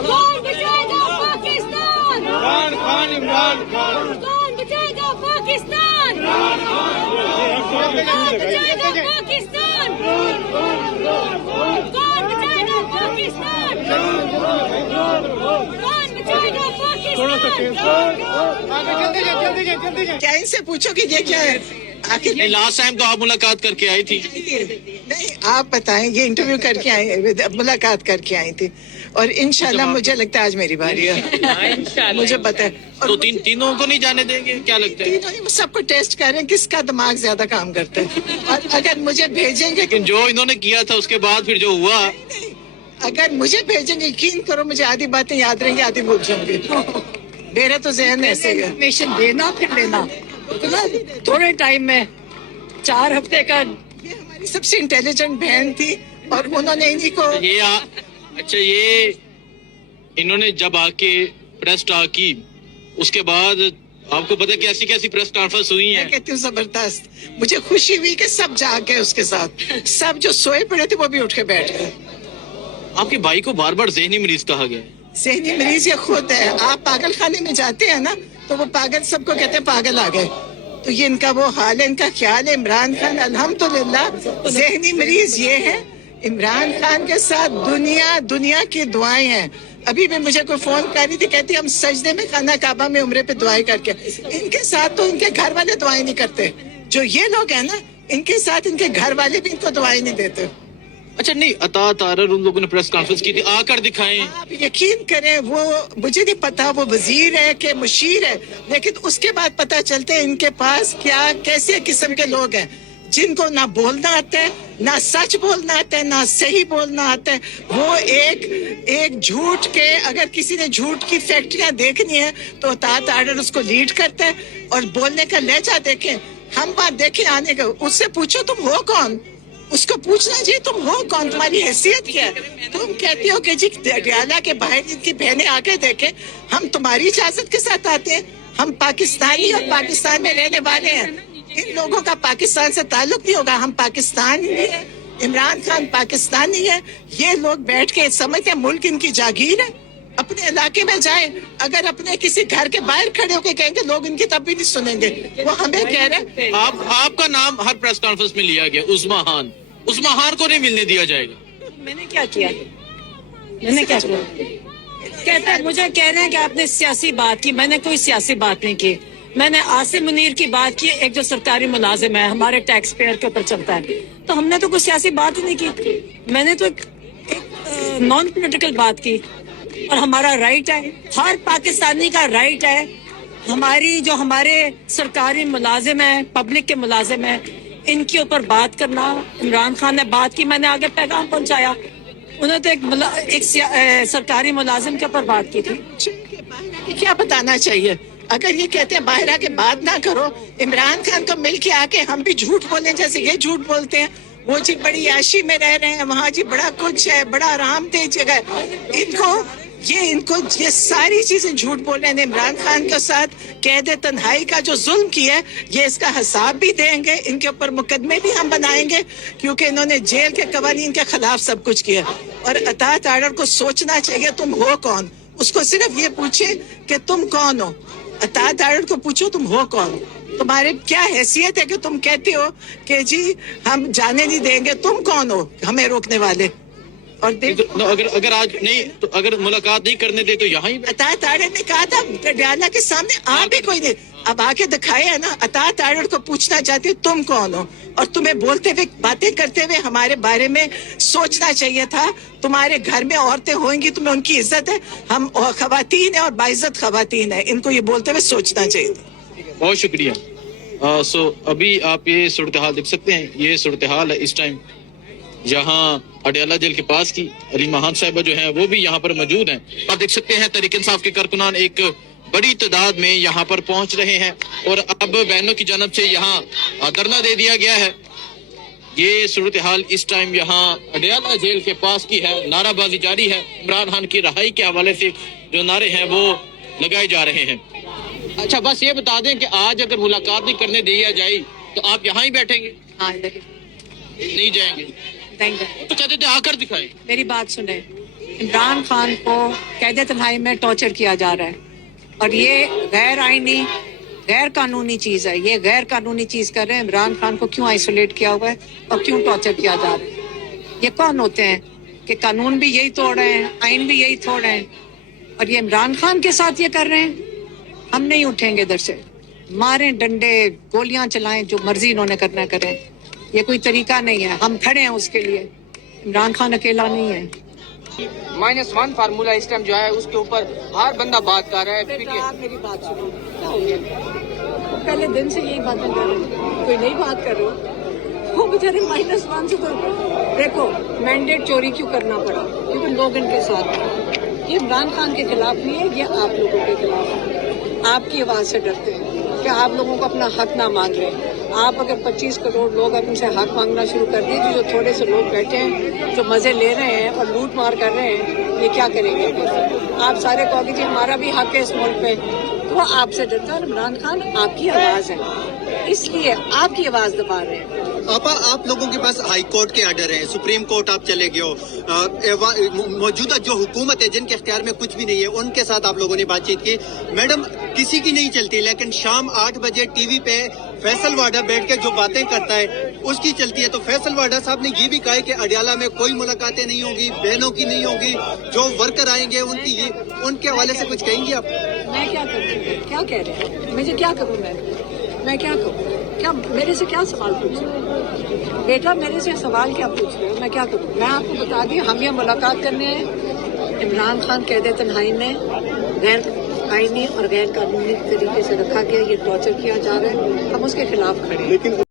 कौन बचाएगा पाकिस्तान? इमरान खान, इमरान खान। कौन बचाएगा पाकिस्तान? कौन बचाएगा पाकिस्तान? कौन बचाएगा पाकिस्तान? कौन बचाएगा पाकिस्तान? क्या इनसे पूछो कि ये क्या है आखिर? लास्ट टाइम तो आप मुलाकात करके आई थी। नहीं, आप बताएं, ये इंटरव्यू करके आई, मुलाकात करके आई थी, और इंशाल्लाह मुझे लगता है आज मेरी बारी है। मुझे पता है। तो तीनों को नहीं जाने देंगे, क्या लगता है? तीनों ही सबको टेस्ट कर रहे हैं किसका दिमाग ज्यादा काम करता है, और अगर मुझे भेजेंगे, लेकिन जो इन्होंने किया था उसके बाद फिर जो हुआ, अगर मुझे भेजेंगे, यकीन करो मुझे आधी बातें याद रहेंगी, आधी भूल जाऊंगी। मेरा तो जहन ऐसे है। इन्फॉर्मेशन देना फिर लेना, इतना थोड़े टाइम में 4 हफ्ते का। ये हमारी सबसे इंटेलिजेंट बहन थी, और उन्होंने इन्हीं को अच्छा ये इन्होंने जब आके प्रेस स्टार्ट की, उसके बाद आपको पता कैसी कैसी प्रेस कॉन्फ्रेंस हुई है? कहती हूँ जबरदस्त। मुझे खुशी हुई कि सब जाग गए उसके साथ, सब जो सोए पड़े थे वो भी उठ के बैठ गए। आपके भाई को बार बार ज़हनी मरीज कहा गया है। ज़हनी मरीज ये खुद है। आप पागल खाने में जाते हैं ना, तो वो पागल सबको कहते हैं पागल आ गए, तो ये इनका वो हाल है, इनका ख्याल है। इमरान खान अल्हम्दुलिल्लाह ज़हनी मरीज ये है। इमरान खान के साथ दुनिया की दुआएं हैं। अभी भी मुझे कोई फोन कर रही थी, कहती हम सजदे में खाना काबा में उम्रे पे दुआएं करके। इनके साथ तो इनके घर वाले दुआएं नहीं करते। जो ये लोग हैं ना, इनके साथ इनके घर वाले भी इनको दुआएं नहीं देते। अच्छा नहीं, अता तारर उन लोगों ने प्रेस कॉन्फ्रेंस की थी, आकर दिखाएं। आप यकीन करें, वो मुझे नहीं पता वो वजीर है कि मुशीर है, लेकिन उसके बाद पता चलता है इनके पास क्या कैसे किस्म के लोग हैं, जिनको ना बोलना आता है, ना सच बोलना आता है, ना सही बोलना आता है। वो एक झूठ के, अगर किसी ने झूठ की फैक्ट्रियां देखनी है तो तात आर्डर उसको लीड करता है, और बोलने का लहजा देखें, हम बात देखें आने का। उससे पूछो तुम हो कौन, उसको पूछना चाहिए तुम हो कौन, तुम्हारी हैसियत क्या है। तुम कहती हो कि जी डडियाला के बाहर जिनकी बहनें आके देखें, हम तुम्हारी इजाजत के साथ आते हैं। हम पाकिस्तानी और पाकिस्तान में रहने वाले हैं। इन लोगों का पाकिस्तान से ताल्लुक नहीं होगा। हम पाकिस्तानी है, इमरान खान पाकिस्तानी है। ये लोग बैठ के समझते हैं मुल्क इनकी जागीर है। अपने इलाके में जाए, अगर अपने किसी घर के बाहर खड़े होकर कहेंगे लोग इनकी तब भी नहीं सुनेंगे। वो हमें कह रहे हैं। आपका नाम हर प्रेस कॉन्फ्रेंस में लिया गया, उस्मा खान को नहीं मिलने दिया जाएगा। मैंने क्या किया? मैंने क्या किया? कहता है, मुझे कह रहे हैं कि आपने सियासी बात की। मैंने कोई सियासी बात नहीं की। मैंने आसिम मुनीर की बात की, एक जो सरकारी मुलाजिम है, हमारे टैक्स पेयर के ऊपर चलता है, तो हमने तो कोई सियासी बात ही नहीं की। मैंने तो एक नॉन पॉलिटिकल बात की, और हमारा राइट है, हर पाकिस्तानी का राइट है। हमारे सरकारी मुलाजिम है, पब्लिक के मुलाजिम है, इनके ऊपर बात करना। इमरान खान ने बात की, मैंने आगे पैगाम पहुंचाया। उन्होंने तो एक सरकारी मुलाजिम के ऊपर बात की थी। क्या बताना चाहिए? अगर ये कहते हैं बाहर आके बात ना करो, इमरान खान को मिल के आके हम भी झूठ बोलें जैसे ये झूठ बोलते हैं। वो जी बड़ी याशी में रह रहे हैं, वहाँ जी बड़ा कुछ है, बड़ा आरामदेह जगह। इनको ये इनको ये सारी चीजें झूठ बोल रहे हैं। इमरान खान के साथ कैद तन्हाई का जो जुल्म किया है, ये इसका हिसाब भी देंगे, इनके ऊपर मुकदमे भी हम बनाएंगे, क्योंकि इन्होंने जेल के कवानीन के खिलाफ सब कुछ किया। और अतात आर्डर को सोचना चाहिए तुम हो कौन, उसको सिर्फ ये पूछे कि तुम कौन हो। अतात आर्डर को पूछो तुम हो कौन, तुम्हारे क्या हैसियत है कि तुम कहते हो कि जी हम जाने नहीं देंगे, तुम कौन हो हमें रोकने वाले। और तो अगर आज नहीं तो अगर मुलाकात नहीं करने दे तो यहाँ ही अतात आर्डर ने कहा था पटियाला के सामने, आप भी कोई नहीं अब आके दिखाए है ना। अतात आर्डर को पूछना चाहते हो तुम कौन हो, और तुम्हें बोलते हुए बातें करते हुए हमारे बारे में सोचना चाहिए था। तुम्हारे घर में औरतें होंगी, तुम्हें उनकी इज्जत है, हम खवातीन है और बाइज्जत खवातीन है, इनको ये बोलते हुए सोचना चाहिए था। बहुत शुक्रिया। सो अभी आप ये सूरत हाल देख सकते हैं, ये सूरत हाल है इस टाइम यहाँ अडयाला जेल के पास की। अली महान साहिबा जो हैं वो भी यहाँ पर मौजूद हैं। आप देख सकते हैं तहरीक इंसाफ के कारकुनान एक बड़ी तादाद में यहाँ पर पहुँच रहे हैं और अब बहनों की जानब से यहाँ धरना दे दिया गया है। ये सूरत हाल इस टाइम यहाँ अडयाला जेल के पास की है। नाराबाजी जारी है, इमरान खान की रहाई के हवाले से जो नारे हैं वो लगाए जा रहे हैं। अच्छा बस ये बता दें कि आज अगर मुलाकात नहीं करने दिया जाए तो आप यहाँ ही बैठेंगे? हाँ, नहीं जाएंगे देंगे। तो कहते थे आकर दिखाएं। मेरी बात सुने, इमरान खान को कैद तन्हाई में टॉर्चर किया जा रहा है और ये गैर आईनी गैर कानूनी चीज है। ये गैर कानूनी चीज कर रहे हैं। इमरान खान को क्यों आइसोलेट किया हुआ है और क्यों टॉर्चर किया जा रहा है? ये कौन होते हैं कि कानून भी यही तोड़ रहे हैं, आइन भी यही तोड़ रहे हैं, और ये इमरान खान के साथ ये कर रहे हैं। हम नहीं उठेंगे इधर से, मारें डंडे गोलियां चलाएं, जो मर्जी इन्होंने करना करें, ये कोई तरीका नहीं है। हम खड़े हैं उसके लिए, इमरान खान अकेला नहीं है। -1 फार्मूला इस टाइम जो है उसके ऊपर हर बंदा बात कर रहा है। आप मेरी बात सुनो, क्या हो गया? पहले दिन से यही बातें कर रहे हो, कोई नई बात कर रहे हो? वो बेचारे -1 से तो देखो मैंडेट चोरी क्यों करना पड़ा, क्योंकि लोग इनके साथ हैं। ये इमरान खान के खिलाफ नहीं है, ये आप लोगों के खिलाफ है। आपकी आवाज से डरते हैं कि आप लोगों को अपना हक ना मांग रहे। आप अगर 25 करोड़ लोग अब उनसे हक मांगना शुरू कर दिए, जो थोड़े से लोग बैठे हैं जो मजे ले रहे हैं और लूट मार कर रहे हैं, ये क्या करेंगे फिर? आप सारे कहोगे जी हमारा भी हक है इस मुल्क पे, तो वो आपसे डरता है। इमरान खान आपकी आवाज है, इसलिए आपकी आवाज दबा रहे हैं। आपा, आप लोगों के पास हाई कोर्ट के आर्डर हैं, सुप्रीम कोर्ट आप चले गए हो, मौजूदा जो हुकूमत है जिनके इख्तियार में कुछ भी नहीं है उनके साथ आप लोगों ने बातचीत की। मैडम किसी की नहीं चलती, लेकिन शाम 8 बजे टीवी पे फैसल वाडा बैठ के जो बातें करता है उसकी चलती है। तो फैसल वाडा साहब ने ये भी कहा है कि अडयाला में कोई मुलाकातें नहीं होगी, बहनों की नहीं होगी, जो वर्कर आएंगे उनकी, ये उनके हवाले से कुछ कहेंगी आप? मैं क्या करूँ? क्या कह रहे हैं? मुझे क्या करूँ? मैं क्या कहूँ? क्या मेरे से क्या सवाल पूछ रहे हो? बेटा मेरे से सवाल क्या पूछ रहे हो? मैं क्या करूँ? मैं आपको बता दी, हम ये मुलाकात करने हैं। इमरान खान कैद तन्हाई में गैर आईनी और गैर कानूनी तरीके से रखा गया, ये टॉर्चर किया जा रहा है, हम उसके खिलाफ खड़े हैं।